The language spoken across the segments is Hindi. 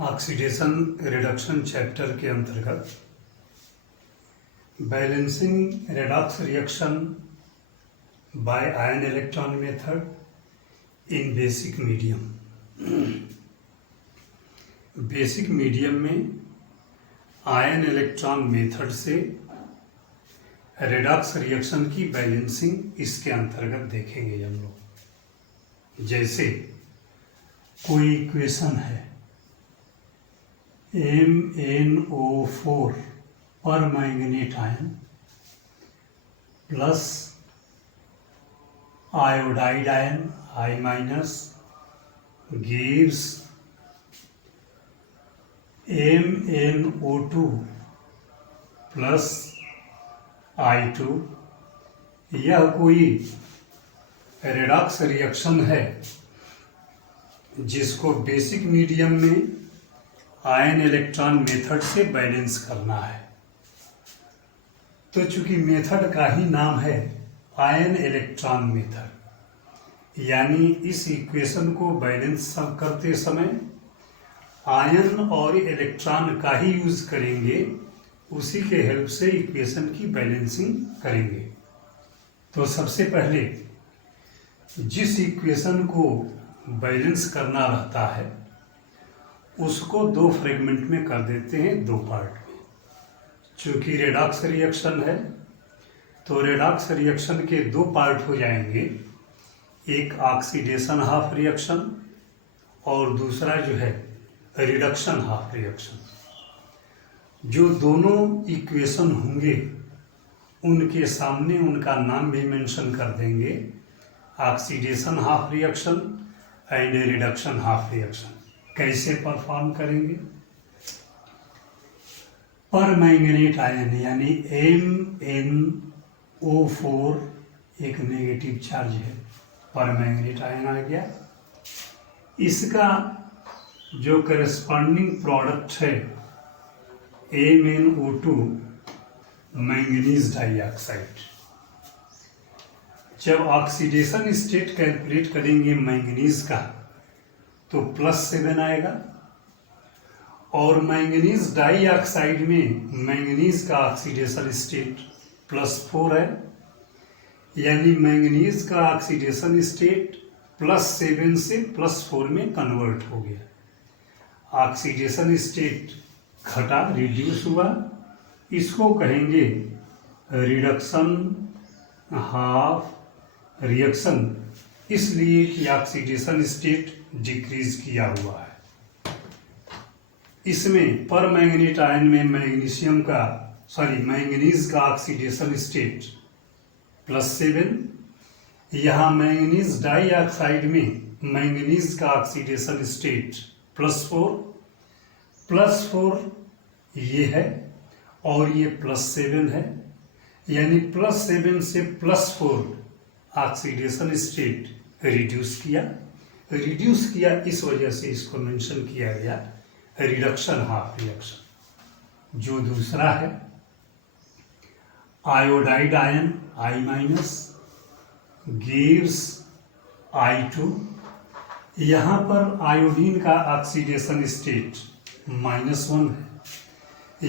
ऑक्सीडेशन रिडक्शन चैप्टर के अंतर्गत balancing redox reaction by ion electron method in basic medium. Basic medium में आयन इलेक्ट्रॉन मेथड से रेडॉक्स रिएक्शन की बैलेंसिंग इसके अंतर्गत देखेंगे हम लोग। जैसे कोई इक्वेशन है MnO4 पर manganate ion plus iodide ion I- gives MnO2 plus I2। यह कोई रेडॉक्स रिएक्शन है जिसको बेसिक मीडियम में आयन इलेक्ट्रॉन मेथड से बैलेंस करना है। तो चूंकि मेथड का ही नाम है आयन इलेक्ट्रॉन मेथड, यानी इस इक्वेशन को बैलेंस करते समय आयन और इलेक्ट्रॉन का ही यूज करेंगे, उसी के हेल्प से इक्वेशन की बैलेंसिंग करेंगे। तो सबसे पहले जिस इक्वेशन को बैलेंस करना रहता है उसको दो फ्रेगमेंट में कर देते हैं, दो पार्ट में। चूंकि रेडॉक्स रिएक्शन है तो रेडॉक्स रिएक्शन के दो पार्ट हो जाएंगे, एक ऑक्सीडेशन हाफ रिएक्शन और दूसरा जो है रिडक्शन हाफ रिएक्शन। जो दोनों इक्वेशन होंगे उनके सामने उनका नाम भी मेंशन कर देंगे, oxidation half reaction and reduction half reaction. कैसे परफॉर्म करेंगे? पर मैंगनीट आयन यानी MnO4 एक नेगेटिव चार्ज है, पर मैंगनीट आयन आ गया। इसका जो करस्पॉन्डिंग प्रोडक्ट है MnO2 मैंगनीज डाइऑक्साइड। जब ऑक्सीडेशन स्टेट कैलकुलेट करेंगे मैंगनीज का तो +7 आएगा, और मैंगनीज डाइऑक्साइड में मैंगनीज का ऑक्सीडेशन स्टेट +4 है, यानी मैंगनीज का ऑक्सीडेशन स्टेट +7 से +4 में कन्वर्ट हो गया। ऑक्सीडेशन स्टेट घटा, रिड्यूस हुआ, इसको कहेंगे रिडक्शन हाफ रिएक्शन, इसलिए कि ऑक्सीडेशन स्टेट डिक्रीज किया हुआ है। इसमें पर मैंगनीट आयन में मैंगनीज का ऑक्सीडेशन स्टेट +7, यहाँ मैंगनीज डाइऑक्साइड में मैंगनीज का ऑक्सीडेशन स्टेट +4 ये है और ये +7 है, यानी +7 से +4 ऑक्सीडेशन स्टेट रिड्यूस किया, इस वजह से इसको मेंशन किया गया रिडक्शन हाफ रिएक्शन। जो दूसरा है iodide ion I- gives I2। यहाँ पर आयोडीन का ऑक्सीडेशन स्टेट -1 है,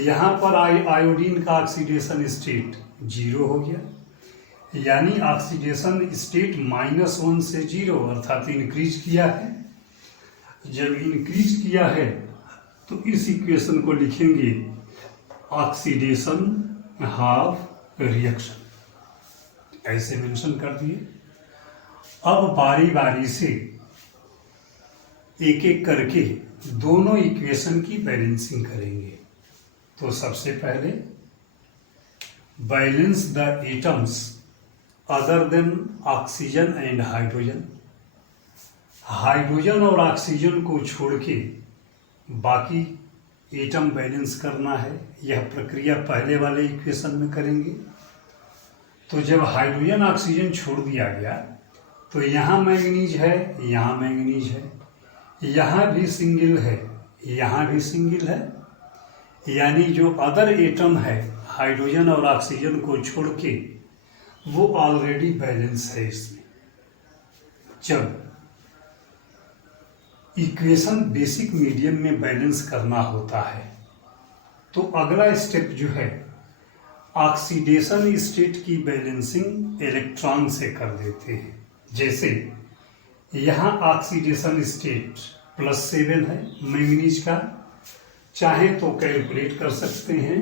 यहाँ पर आयोडीन का ऑक्सीडेशन स्टेट 0 हो गया, यानी ऑक्सीडेशन स्टेट -1 से 0 अर्थात इंक्रीज किया है। जब इंक्रीज किया है तो इस इक्वेशन को लिखेंगे ऑक्सीडेशन हाफ रिएक्शन, ऐसे मेंशन कर दिए। अब बारी बारी से एक एक करके दोनों इक्वेशन की बैलेंसिंग करेंगे। तो सबसे पहले balance the atoms other then oxygen and hydrogen. Hydrogen और ऑक्सीजन को छोड़ के बाकी एटम बैलेंस करना है। यह प्रक्रिया पहले वाले इक्वेशन में करेंगे। तो जब हाइड्रोजन ऑक्सीजन छोड़ दिया गया तो यहाँ मैंगनीज है, यहाँ मैंगनीज है, यहाँ भी सिंगल है, यहाँ भी सिंगल है, यानी जो अदर एटम है हाइड्रोजन और ऑक्सीजन को छोड़ के वो ऑलरेडी बैलेंस है इसमें। जब इक्वेशन बेसिक मीडियम में बैलेंस करना होता है तो अगला स्टेप जो है ऑक्सीडेशन स्टेट की बैलेंसिंग इलेक्ट्रॉन से कर देते हैं। जैसे यहाँ ऑक्सीडेशन स्टेट +7 है मैंगनीज का, चाहे तो कैलकुलेट कर सकते हैं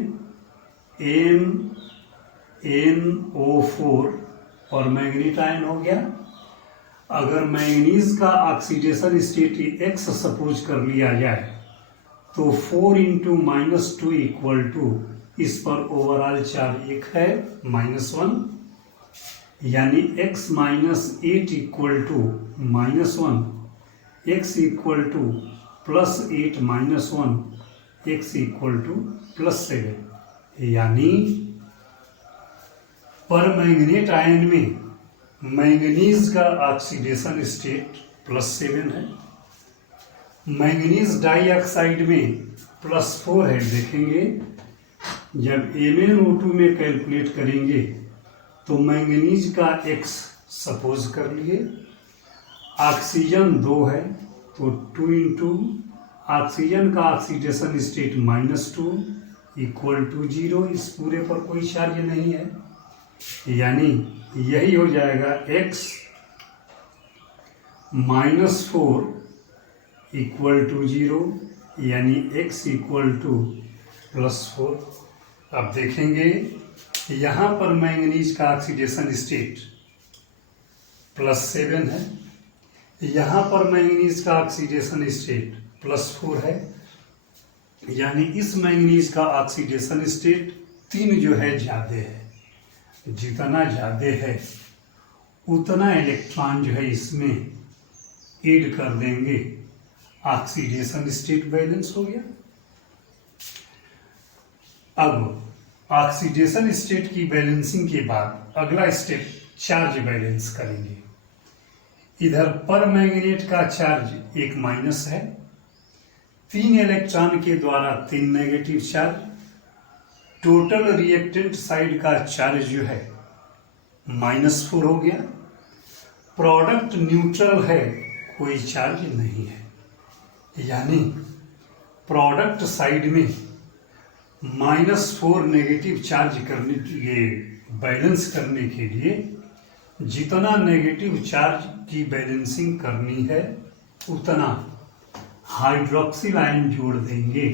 MnO4 और मैंगनीट आयन हो गया। अगर मैंगनीज का ऑक्सीडेशन स्टेट X सपोज कर लिया जाए तो 4 × -2 = इस पर ओवरऑल चार्ज 1 है -1, यानी X - 8 = -1, X +8 - 1, X +7, यानी परमैंगनेट आयन में मैंगनीज का ऑक्सीडेशन स्टेट +7 है, मैंगनीज डाइऑक्साइड में +4 है। देखेंगे जब MnO2 में कैलकुलेट करेंगे तो मैंगनीज का X सपोज कर लिए, ऑक्सीजन 2 है तो 2 × ऑक्सीजन का ऑक्सीडेशन स्टेट -2 = 0, इस पूरे पर कोई चार्ज नहीं है, यानी यही हो जाएगा X -4 = 0, यानी X +4। अब देखेंगे यहाँ पर मैंगनीज का ऑक्सीडेशन स्टेट +7 है, यहाँ पर मैंगनीज का ऑक्सीडेशन स्टेट +4 है, यानी इस मैंगनीज का ऑक्सीडेशन स्टेट 3 जो है ज़्यादा है। जितना ज़्यादा है उतना इलेक्ट्रॉन जो है इसमें ऐड कर देंगे, ऑक्सीडेशन स्टेट बैलेंस हो गया। अब ऑक्सीडेशन स्टेट की बैलेंसिंग के बाद अगला स्टेप चार्ज बैलेंस करेंगे। इधर परमैंगनेट का चार्ज 1 माइनस है, 3 इलेक्ट्रॉन के द्वारा 3 negative charge, total reactant side का चार्ज जो है -4 हो गया। प्रोडक्ट न्यूट्रल है, कोई चार्ज नहीं है, यानी प्रोडक्ट साइड में -4 नेगेटिव चार्ज करने के लिए बैलेंस करने के लिए जितना नेगेटिव चार्ज की बैलेंसिंग करनी है उतना हाइड्रोक्सिल आयन जोड़ देंगे,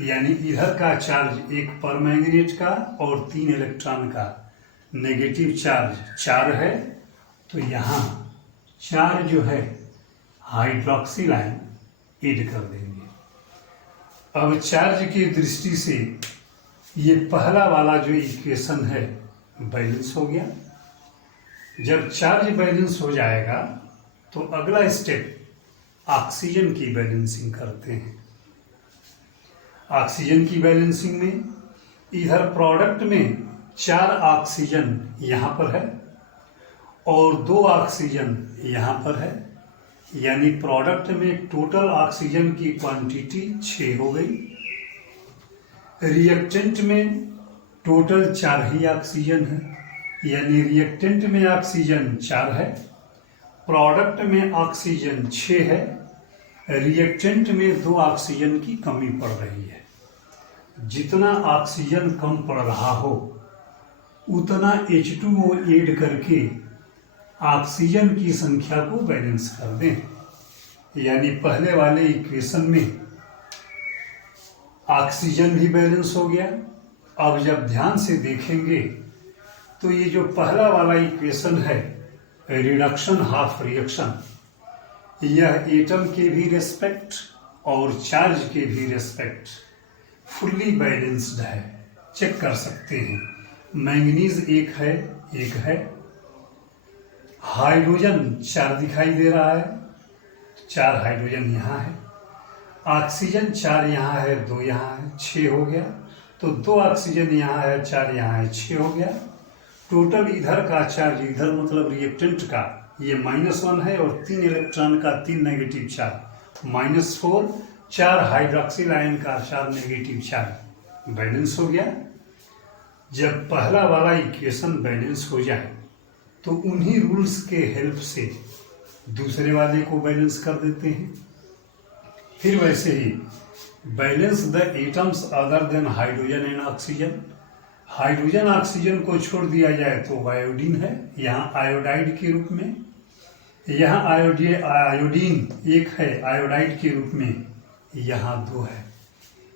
यानी इधर का चार्ज 1 परमैंगनेट का और 3 इलेक्ट्रॉन का नेगेटिव चार्ज 4 है, तो यहाँ 4 जो है हाइड्रोक्सिल आयन ऐड कर देंगे। अब चार्ज की दृष्टि से ये पहला वाला जो इक्वेशन है बैलेंस हो गया। जब चार्ज बैलेंस हो जाएगा तो अगला स्टेप ऑक्सीजन की बैलेंसिंग करते हैं। ऑक्सीजन की बैलेंसिंग में इधर प्रोडक्ट में 4 ऑक्सीजन यहाँ पर है और 2 ऑक्सीजन यहाँ पर है, यानी प्रोडक्ट में टोटल ऑक्सीजन की क्वांटिटी 6 हो गई। रिएक्टेंट में टोटल 4 ही ऑक्सीजन है, यानी रिएक्टेंट में ऑक्सीजन 4 है, प्रोडक्ट में ऑक्सीजन 6 है, रिएक्टेंट में 2 ऑक्सीजन की कमी पड़ रही है। जितना ऑक्सीजन कम पड़ रहा हो उतना H2O ऐड करके ऑक्सीजन की संख्या को बैलेंस कर दें, यानी पहले वाले इक्वेशन में ऑक्सीजन भी बैलेंस हो गया। अब जब ध्यान से देखेंगे तो ये जो पहला वाला इक्वेशन है रिडक्शन हाफ रिएक्शन, यह एटम के भी रेस्पेक्ट और चार्ज के भी रेस्पेक्ट फुल्ली बैलेंस्ड है, चेक कर सकते हैं। मैंगनीज 1 है, हाइड्रोजन 4 दिखाई दे रहा है, 4 हाइड्रोजन यहाँ है, ऑक्सीजन 4 यहाँ है, 2 यहाँ है, 6 हो गया। तो 2 ऑक्सीजन यहाँ है, 4 यहाँ है, 6 हो गया। टोटल इधर का चार्ज, इधर मतलब रिएक्टेंट का ये -1 है और 3 इलेक्ट्रॉन का 3 नेगेटिव चार्ज -4, 4 हाइड्रोक्सिल आयन का 4 नेगेटिव चार्ज बैलेंस हो गया। जब पहला वाला इक्वेशन बैलेंस हो जाए तो उन्हीं रूल्स के हेल्प से दूसरे वाले को बैलेंस कर देते हैं। फिर वैसे ही balance the atoms other than hydrogen and oxygen. Hydrogen oxygen को छोड़ दिया जाए तो आयोडीन है, यहाँ आयोडाइड के रूप में, यहाँ आयोडीन एक है आयोडाइड के रूप में, यहाँ 2 है।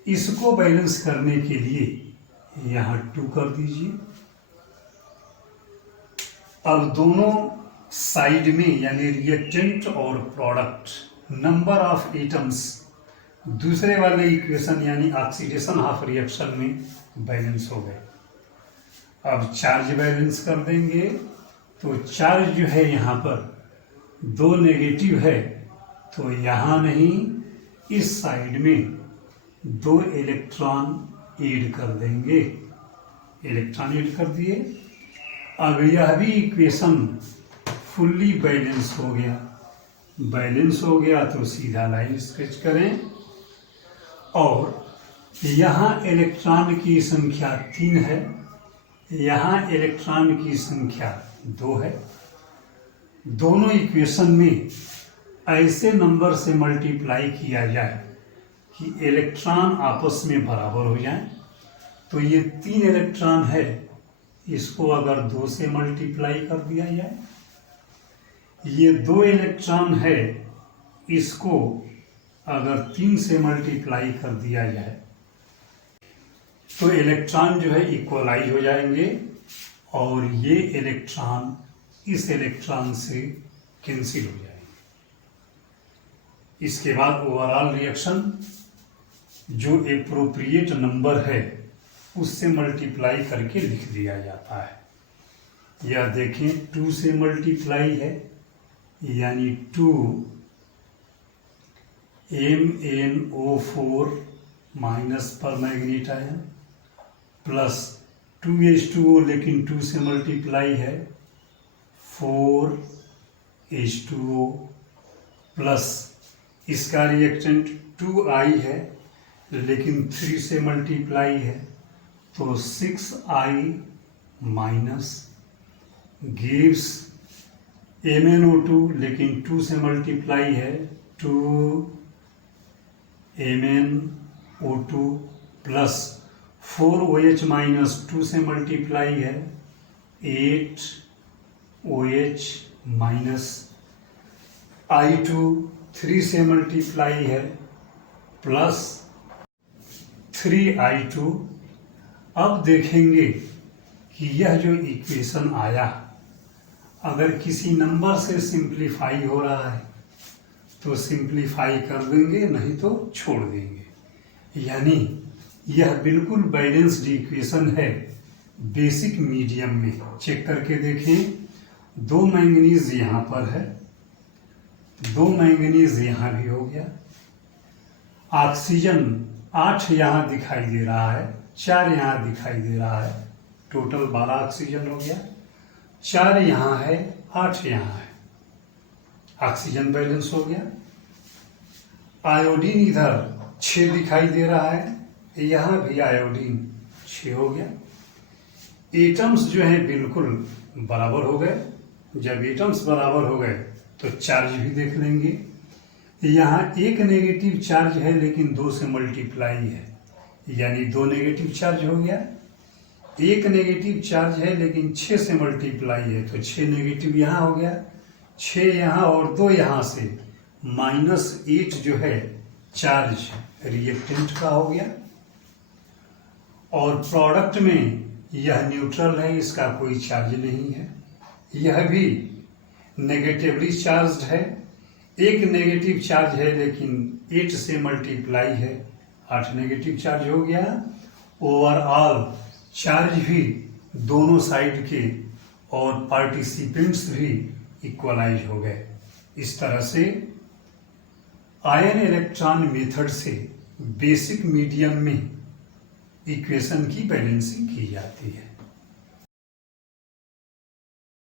इसको बैलेंस करने के लिए यहाँ 2 कर दीजिए। अब दोनों साइड में यानी रिएक्टेंट और प्रोडक्ट नंबर ऑफ एटम्स दूसरे वाले इक्वेशन यानी ऑक्सीडेशन ऑफ रिएक्शन में बैलेंस हो गए। अब चार्ज बैलेंस कर देंगे तो चार्ज जो है यहाँ पर 2 नेगेटिव है, तो यहाँ नहीं इस साइड में 2 इलेक्ट्रॉन ऐड कर देंगे। इलेक्ट्रॉन ऐड कर दिए। अब यह भी इक्वेशन फुल्ली बैलेंस हो गया। बैलेंस हो गया तो सीधा लाइन स्केच करें और यहाँ इलेक्ट्रॉन की संख्या 3 है, यहाँ इलेक्ट्रॉन की संख्या 2 है। दोनों इक्वेशन में ऐसे नंबर से मल्टीप्लाई किया जाए कि इलेक्ट्रॉन आपस में बराबर हो जाए। तो ये 3 इलेक्ट्रॉन है, इसको अगर 2 से मल्टीप्लाई कर दिया जाए, ये 2 इलेक्ट्रॉन है, इसको अगर 3 से मल्टीप्लाई कर दिया जाए तो इलेक्ट्रॉन जो है इक्वलाइज हो जाएंगे और ये इलेक्ट्रॉन इस इलेक्ट्रॉन से कैंसिल हो जाएंगे। इसके बाद ओवरऑल रिएक्शन जो एप्रोप्रिएट नंबर है उससे मल्टीप्लाई करके लिख दिया जाता है। यह देखें 2 से मल्टीप्लाई है यानी 2 MnO4 माइनस पर मैग्नीट आयन प्लस 2H2O लेकिन 2 से मल्टीप्लाई है 4H2O प्लस इसका रिएक्टेंट 2I है लेकिन 3 से मल्टीप्लाई है तो 6I माइनस गिव्स MnO2 लेकिन 2 से मल्टीप्लाई है 2MnO2 प्लस 4OH माइनस 2 से मल्टीप्लाई है 8OH माइनस I2 3 से मल्टीप्लाई है प्लस 3I2। अब देखेंगे कि यह जो इक्वेशन आया अगर किसी नंबर से सिंप्लीफाई हो रहा है तो सिंप्लीफाई कर देंगे, नहीं तो छोड़ देंगे। यानी यह बिल्कुल बैलेंस्ड इक्वेशन है बेसिक मीडियम में। चेक करके देखें, 2 मैंगनीज यहाँ पर है, 2 मैंगनीज यहाँ भी हो गया। ऑक्सीजन 8 यहाँ दिखाई दे रहा है, 4 यहाँ दिखाई दे रहा है, टोटल 12 ऑक्सीजन हो गया। 4 यहाँ है, 8 यहाँ है, ऑक्सीजन बैलेंस हो गया। आयोडीन इधर 6 दिखाई दे रहा है, यहाँ भी आयोडीन 6 हो गया। एटम्स जो है बिल्कुल बराबर हो गए। जब एटम्स बराबर हो गए तो चार्ज भी देख लेंगे। यहाँ 1 नेगेटिव चार्ज है लेकिन 2 से मल्टीप्लाई है, यानी 2 नेगेटिव चार्ज हो गया। 1 नेगेटिव चार्ज है लेकिन 6 से मल्टीप्लाई है तो 6 नेगेटिव यहाँ हो गया, 6 यहाँ और 2 यहाँ से -8 जो है चार्ज रिएक्टेंट का हो गया। और प्रोडक्ट में यह न्यूट्रल है, इसका कोई चार्ज नहीं है। यह भी नेगेटिवली चार्ज्ड है, 1 नेगेटिव चार्ज है लेकिन 8 से मल्टीप्लाई है, 8 नेगेटिव चार्ज हो गया। ओवरऑल चार्ज भी दोनों साइड के और पार्टिसिपेंट्स भी इक्वलाइज हो गए। इस तरह से आयन इलेक्ट्रॉन मेथड से बेसिक मीडियम में इक्वेशन की बैलेंसिंग की जाती है।